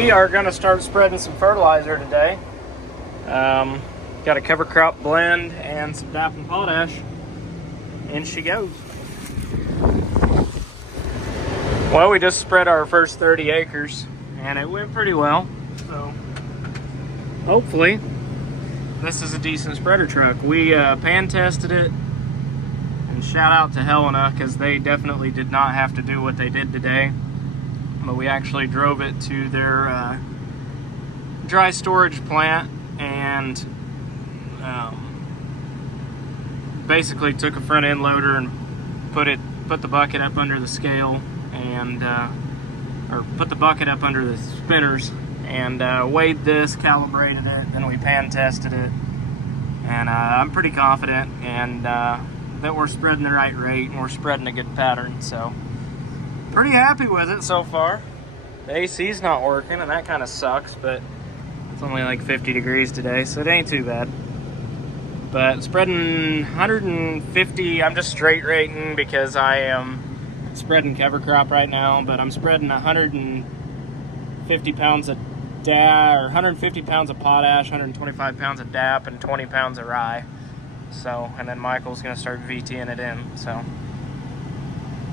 We are going to start spreading some fertilizer today. Got a cover crop blend and some DAP and potash. In she goes. Well, we just spread our first 30 acres and it went pretty well. So hopefully this is a decent spreader truck. We pan tested it, and shout out to Helena because they definitely did not have to do what they did today. But we actually drove it to their dry storage plant and basically took a front end loader and put the bucket up under the scale and or put the bucket up under the spinners and weighed this, calibrated it, then we pan tested it, and I'm pretty confident and that we're spreading the right rate and we're spreading a good pattern. So pretty happy with it so far. The AC's not working and that kind of sucks, but it's only like 50 degrees today, so it ain't too bad. But spreading 150, I'm just straight rating because I am spreading cover crop right now, but I'm spreading 150 pounds of or 150 pounds of potash, 125 pounds of DAP, and 20 pounds of rye. So, and then Michael's gonna start VTing it in. So,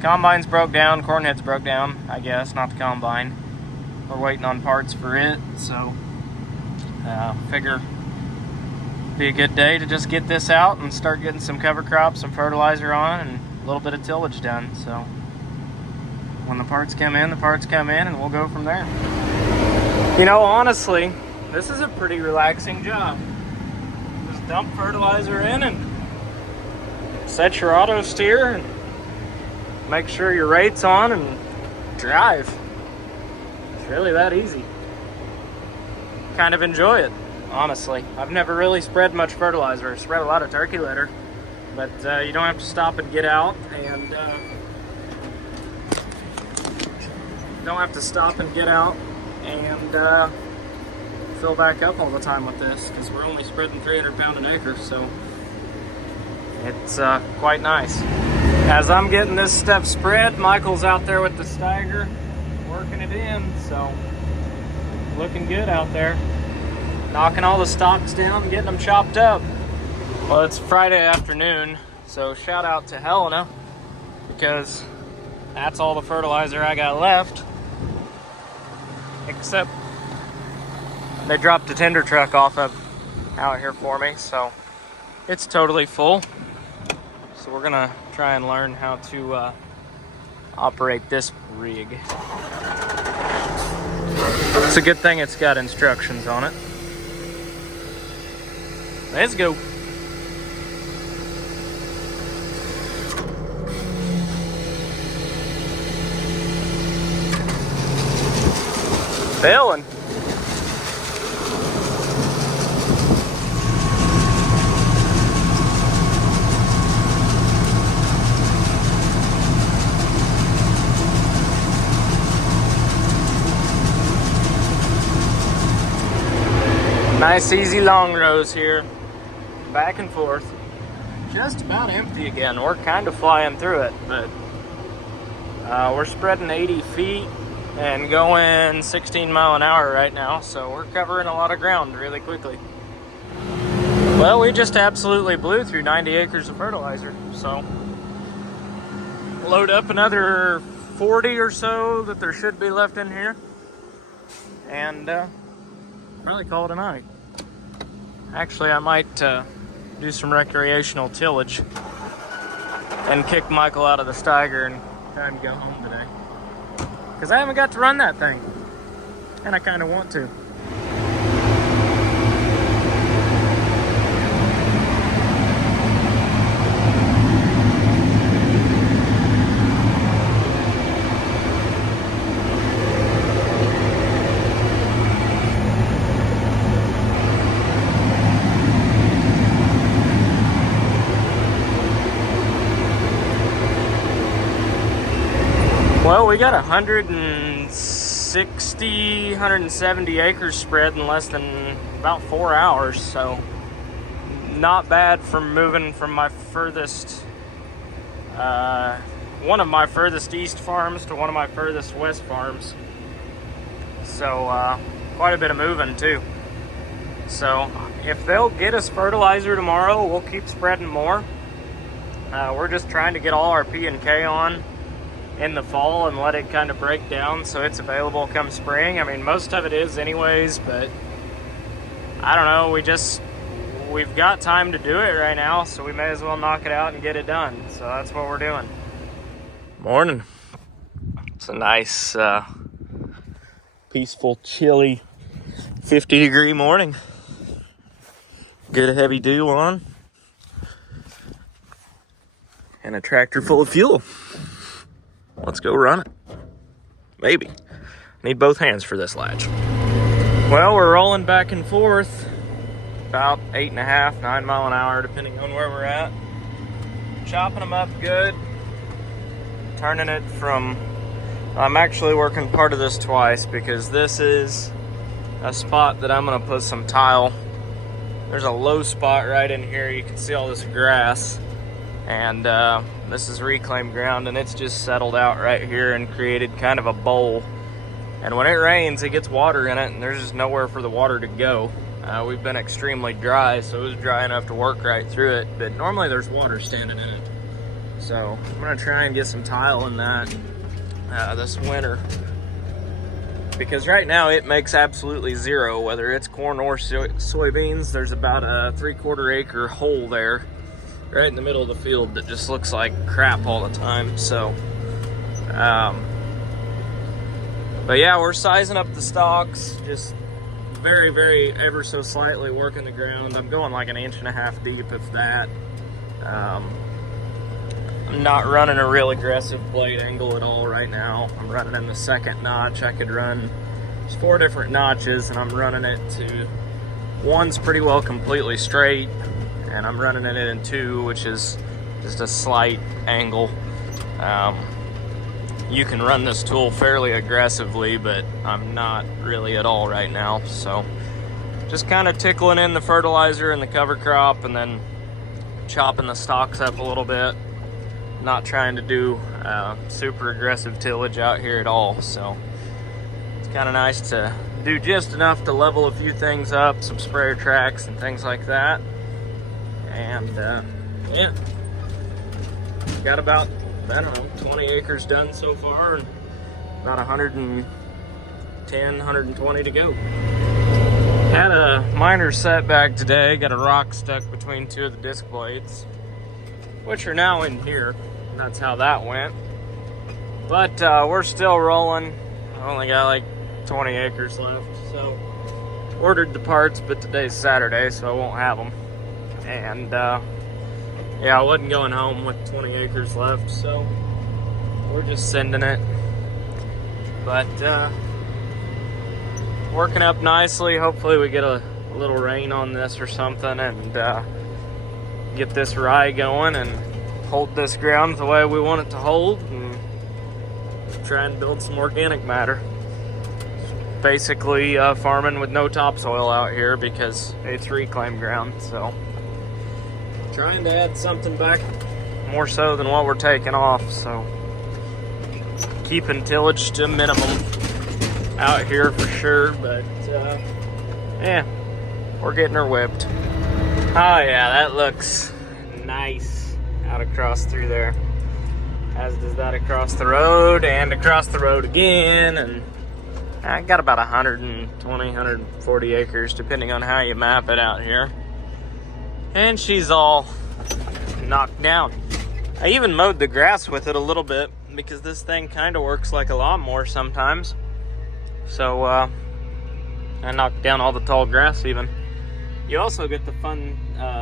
combine's broke down, corn head's broke down, I guess, not the combine. We're waiting on parts for it, so figure be a good day to just get this out and start getting some cover crops, some fertilizer on, and a little bit of tillage done. So when the parts come in, and we'll go from there. You know, honestly, this is a pretty relaxing job. Just dump fertilizer in and set your auto steer and make sure your rate's on and drive. It's really that easy. Kind of enjoy it, honestly. I've never really spread much fertilizer. I spread a lot of turkey litter, but you don't have to stop and get out, and fill back up all the time with this, because we're only spreading 300 pound an acre, so it's quite nice. As I'm getting this stuff spread, Michael's out there with the stagger working it in, so looking good out there. Knocking all the stalks down, getting them chopped up. Well, it's Friday afternoon, so shout out to Helena, because that's all the fertilizer I got left. Except they dropped a tender truck off of out here for me, so it's totally full. So we're gonna try and learn how to operate this rig. It's a good thing it's got instructions on it. Let's go. Failing. Nice easy long rows here. Back and forth. Just about empty again. We're kind of flying through it, but we're spreading 80 feet and going 16 mile an hour right now, so we're covering a lot of ground really quickly. Well, we just absolutely blew through 90 acres of fertilizer, so load up another 40 or so that there should be left in here, and probably call it a night. Actually, I might do some recreational tillage and kick Michael out of the steiger and time to go home today, because I haven't got to run that thing, and I kind of want to. Well, we got 170 acres spread in less than about 4 hours, so not bad for moving from my furthest, one of my furthest east farms to one of my furthest west farms. So quite a bit of moving too. So if they'll get us fertilizer tomorrow, we'll keep spreading more. We're just trying to get all our P and K on in the fall and let it kind of break down so it's available come spring. I mean, most of it is anyways, but I don't know, we've got time to do it right now, so we may as well knock it out and get it done. So that's what we're doing. Morning. It's a nice, peaceful, chilly 50-degree morning. Good heavy dew on. And a tractor full of fuel. Let's go run it. Maybe. Need both hands for this latch. Well, we're rolling back and forth about 8.5, 9 mile an hour, depending on where we're at. Chopping them up good. Turning it from, I'm actually working part of this twice because this is a spot that I'm gonna put some tile. There's a low spot right in here. You can see all this grass. And this is reclaimed ground, and it's just settled out right here and created kind of a bowl. And when it rains, it gets water in it, and there's just nowhere for the water to go. We've been extremely dry, so it was dry enough to work right through it, but normally there's water standing in it. So I'm gonna try and get some tile in that this winter. Because right now it makes absolutely zero, whether it's corn or soybeans. There's about a 3/4 acre hole there right in the middle of the field that just looks like crap all the time. So but yeah, we're sizing up the stalks, just very ever so slightly working the ground. I'm going like 1.5 inches deep, if that. I'm not running a real aggressive blade angle at all right now. I'm running in the second notch. I could run, there's 4 different notches, and I'm running it to, one's pretty well completely straight, and I'm running it in 2, which is just a slight angle. You can run this tool fairly aggressively, but I'm not really at all right now. So just kind of tickling in the fertilizer and the cover crop, and then chopping the stalks up a little bit. Not trying to do super aggressive tillage out here at all. So it's kind of nice to do just enough to level a few things up, some sprayer tracks and things like that. And yeah, got about, I don't know, 20 acres done so far, and about 110, 120 to go. Had a minor setback today, got a rock stuck between 2 of the disc blades, which are now in here. That's how that went. But we're still rolling. I only got like 20 acres left, so ordered the parts, but today's Saturday, so I won't have them. And yeah, I wasn't going home with 20 acres left, so we're just sending it. But working up nicely. Hopefully we get a little rain on this or something, and get this rye going and hold this ground the way we want it to hold, and try and build some organic matter. Basically farming with no topsoil out here because it's reclaimed ground, so trying to add something back more so than what we're taking off. So keeping tillage to a minimum out here for sure, but yeah, we're getting her whipped. Oh yeah, that looks nice out across through there, as does that across the road and across the road again. And I got about 120, 140 acres depending on how you map it out here, and she's all knocked down. I even mowed the grass with it a little bit because this thing kind of works like a lawnmower sometimes. So I knocked down all the tall grass even. You also get the fun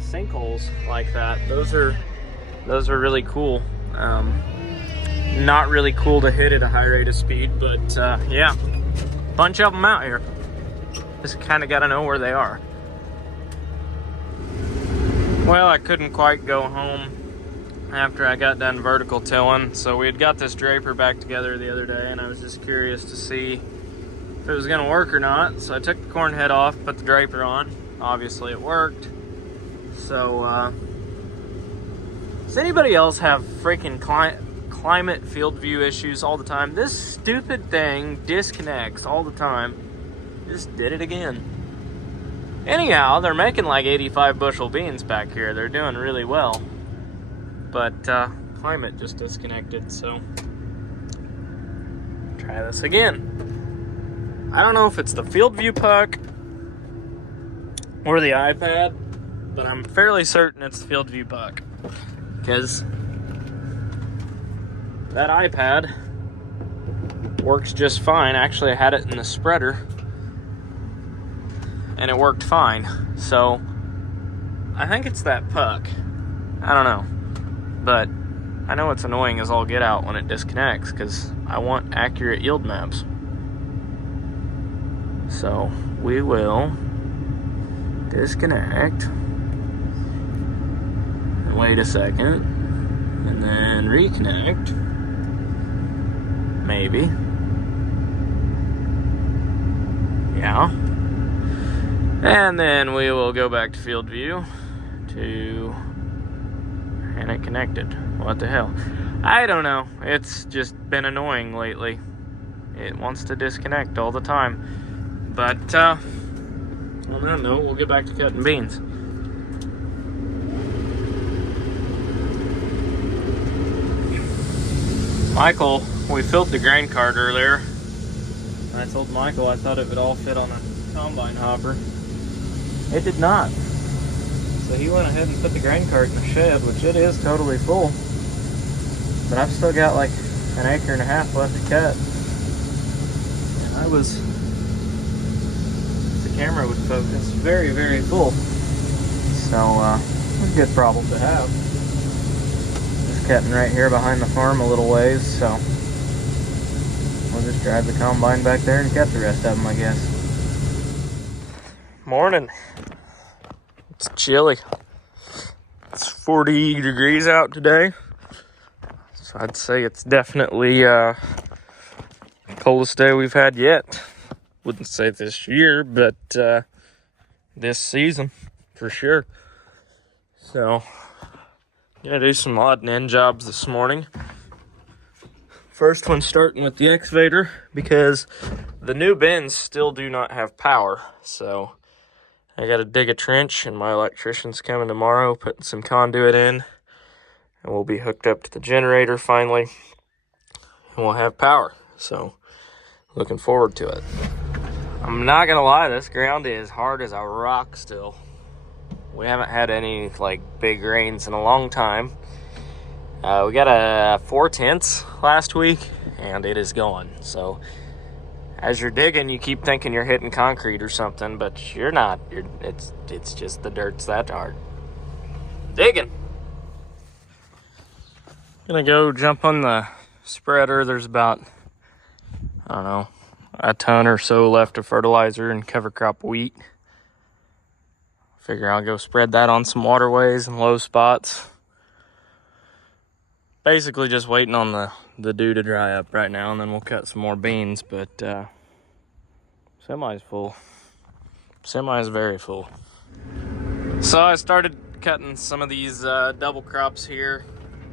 sinkholes like that. Those are really cool. Not really cool to hit at a high rate of speed, but yeah, bunch of them out here. Just kind of got to know where they are. Well, I couldn't quite go home after I got done vertical tilling, so we had got this draper back together the other day, and I was just curious to see if it was going to work or not. So I took the corn head off, put the draper on. Obviously it worked. So does anybody else have freaking climate field view issues all the time. This stupid thing disconnects all the time. Just did it again. Anyhow, they're making like 85 bushel beans back here. They're doing really well. But climate just disconnected, so try this again. I don't know if it's the field view puck or the iPad, but I'm fairly certain it's the field view puck, because that iPad works just fine. Actually, I had it in the spreader and it worked fine. So I think it's that puck. I don't know, but I know it's annoying as all get out when it disconnects, because I want accurate yield maps. So we will disconnect and wait a second and then reconnect, maybe. Yeah. And then we will go back to field view and it connected. What the hell? I don't know. It's just been annoying lately. It wants to disconnect all the time. But on that note, we'll get back to cutting beans. Michael, we filled the grain cart earlier. I told Michael I thought it would all fit on a combine hopper. It did not. So he went ahead and put the grain cart in the shed, which it is totally full. But I've still got like 1.5 acres left to cut. And I was, if the camera would focus, very, very full. So, it's a good problem to have. Just cutting right here behind the farm a little ways, so we'll just drive the combine back there and cut the rest of them, I guess. Morning. It's chilly. It's 40 degrees out today. So I'd say it's definitely the coldest day we've had yet. Wouldn't say this year, but this season for sure. So gonna do some odd and end jobs this morning. First one starting with the excavator, because the new bins still do not have power. So I gotta dig a trench, and my electrician's coming tomorrow, putting some conduit in, and we'll be hooked up to the generator finally, and we'll have power. So looking forward to it. I'm not gonna lie, this ground is hard as a rock still. We haven't had any like big rains in a long time. We got a 4/10 last week, and it is gone. So as you're digging, you keep thinking you're hitting concrete or something, but you're not. It's just the dirt's that hard. Digging. Gonna go jump on the spreader. There's about, I don't know, a ton or so left of fertilizer and cover crop wheat. Figure I'll go spread that on some waterways and low spots. Basically just waiting on the dew to dry up right now, and then we'll cut some more beans, but semi's full. Semi's very full. So I started cutting some of these double crops here,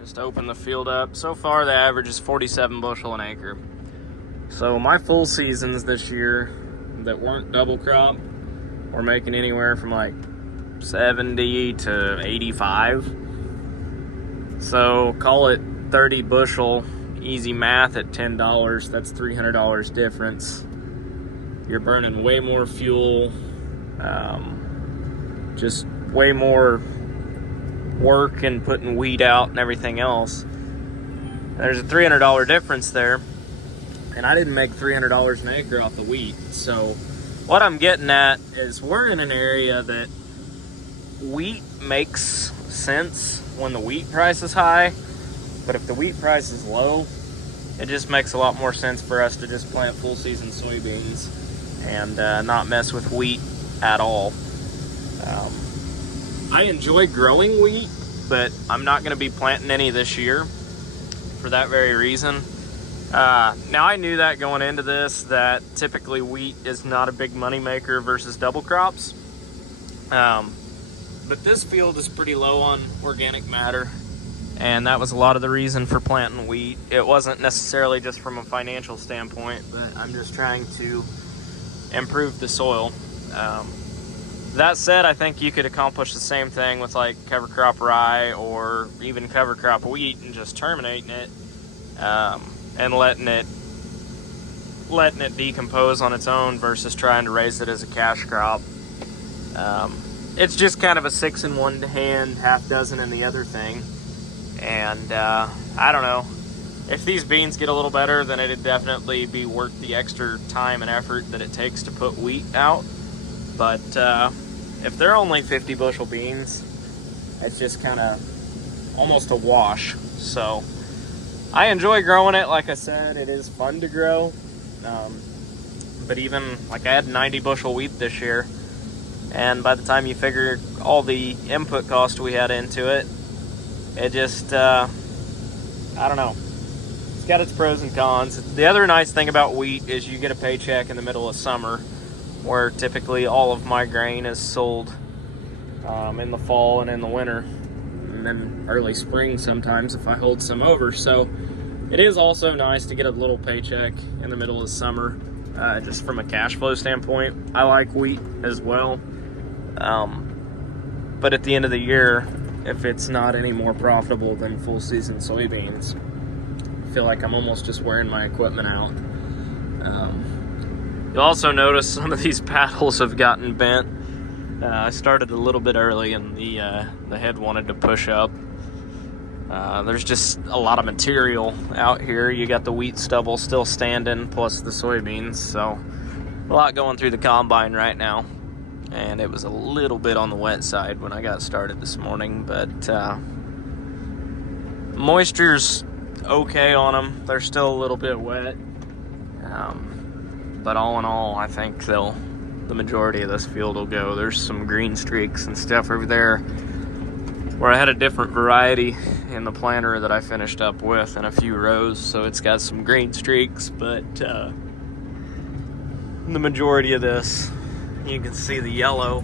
just to open the field up. So far the average is 47 bushel an acre. So my full seasons this year that weren't double crop were making anywhere from like 70 to 85. So call it 30 bushel, easy math at $10, that's $300 difference. You're burning way more fuel, just way more work and putting weed out and everything else. There's a $300 difference there, and I didn't make $300 an acre off the wheat. So what I'm getting at is we're in an area that wheat makes sense when the wheat price is high, but if the wheat price is low, it just makes a lot more sense for us to just plant full season soybeans and not mess with wheat at all. I enjoy growing wheat, but I'm not going to be planting any this year for that very reason. Now I knew that going into this, that typically wheat is not a big money maker versus double crops. But this field is pretty low on organic matter. and that was a lot of the reason for planting wheat. It wasn't necessarily just from a financial standpoint, but I'm just trying to improve the soil. That said, I think you could accomplish the same thing with like cover crop rye or even cover crop wheat and just terminating it and letting it decompose on its own versus trying to raise it as a cash crop. It's just kind of a 6 in one hand, half dozen in the other thing. And I don't know. If these beans get a little better, then it'd definitely be worth the extra time and effort that it takes to put wheat out. But if they're only 50 bushel beans, it's just kind of almost a wash. So I enjoy growing it. Like I said, it is fun to grow. But even like I had 90 bushel wheat this year, and by the time you figure all the input cost we had into it, it just I don't know. It's got its pros and cons. The other nice thing about wheat is you get a paycheck in the middle of summer, where typically all of my grain is sold in the fall and in the winter, and then early spring sometimes if I hold some over. So it is also nice to get a little paycheck in the middle of summer, just from a cash flow standpoint. I like wheat as well, but at the end of the year, if it's not any more profitable than full season soybeans, I feel like I'm almost just wearing my equipment out. You'll also notice some of these paddles have gotten bent. I started a little bit early and the head wanted to push up. There's just a lot of material out here. You got the wheat stubble still standing, plus the soybeans, so a lot going through the combine right now. And it was a little bit on the wet side when I got started this morning, but moisture's okay on them. They're still a little bit wet, but all in all, I think the majority of this field will go. There's some green streaks and stuff over there where I had a different variety in the planter that I finished up with in a few rows, so it's got some green streaks, but the majority of this, you can see the yellow,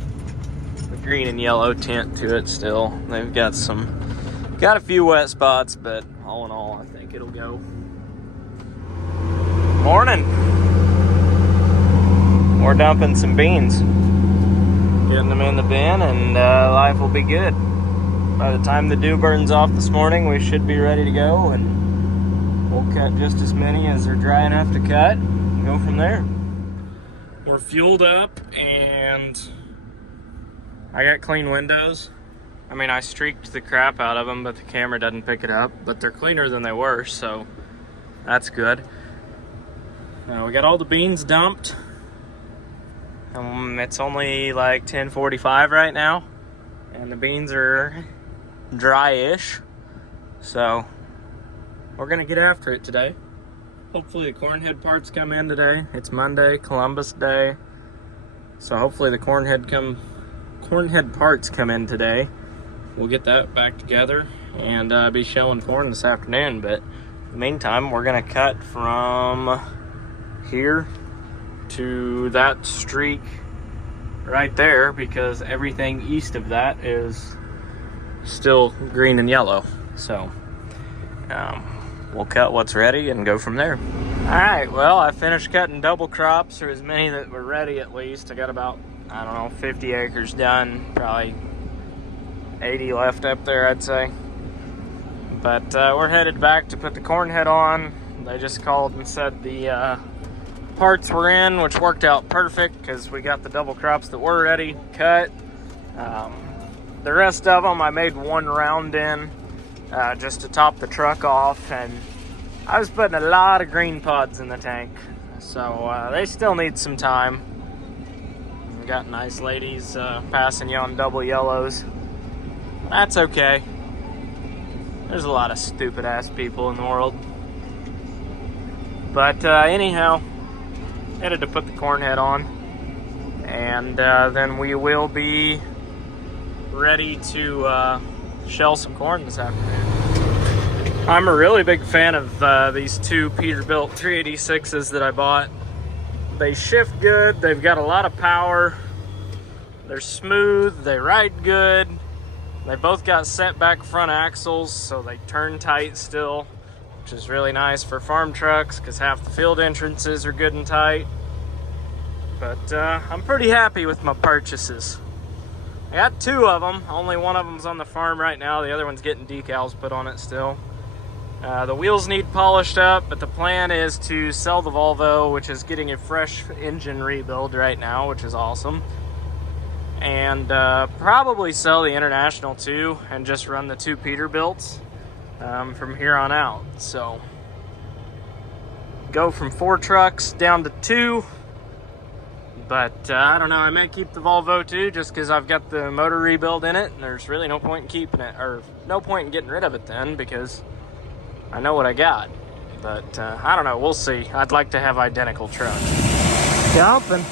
the green and yellow tint to it still. They've got a few wet spots, but all in all, I think it'll go. Morning. We're dumping some beans, getting them in the bin, and life will be good. By the time the dew burns off this morning, we should be ready to go, and we'll cut just as many as are dry enough to cut and go from there. We're fueled up, and I got clean windows. I mean, I streaked the crap out of them, but the camera doesn't pick it up. But they're cleaner than they were, so that's good. We got all the beans dumped. It's only like 10:45 right now, and the beans are dry-ish. So we're gonna get after it today. Hopefully the corn head parts come in today. It's Monday, Columbus Day. So hopefully the corn head parts come in today. We'll get that back together and be shelling corn this afternoon. But in the meantime, we're gonna cut from here to that streak right there, because everything east of that is still green and yellow. So we'll cut what's ready and go from there. All right, well, I finished cutting double crops, or as many that were ready at least. I got about, 50 acres done, probably 80 left up there, I'd say. But we're headed back to put the corn head on. They just called and said the parts were in, which worked out perfect because we got the double crops that were ready cut. The rest of them I made one round in just to top the truck off, and I was putting a lot of green pods in the tank, so they still need some time. We got nice ladies passing you on double yellows. That's okay. There's a lot of stupid ass people in the world. But anyhow, headed to put the corn head on, and then we will be ready to shell some corn this afternoon. I'm a really big fan of these two Peterbilt 386s that I bought. They shift good, they've got a lot of power, they're smooth, they ride good, They both got set back front axles, so they turn tight still, which is really nice for farm trucks because half the field entrances are good and tight. But I'm pretty happy with my purchases. I got 2 of them. Only one of them's on the farm right now. The other one's getting decals put on it still. The wheels need polished up, but the plan is to sell the Volvo, which is getting a fresh engine rebuild right now, which is awesome. And probably sell the International too, and just run the 2 Peterbilts from here on out. So go from 4 trucks down to 2. But I don't know, I may keep the Volvo too, just because I've got the motor rebuild in it, and there's really no point in keeping it, or no point in getting rid of it then, because I know what I got. But I don't know, we'll see. I'd like to have identical trucks. Jumping.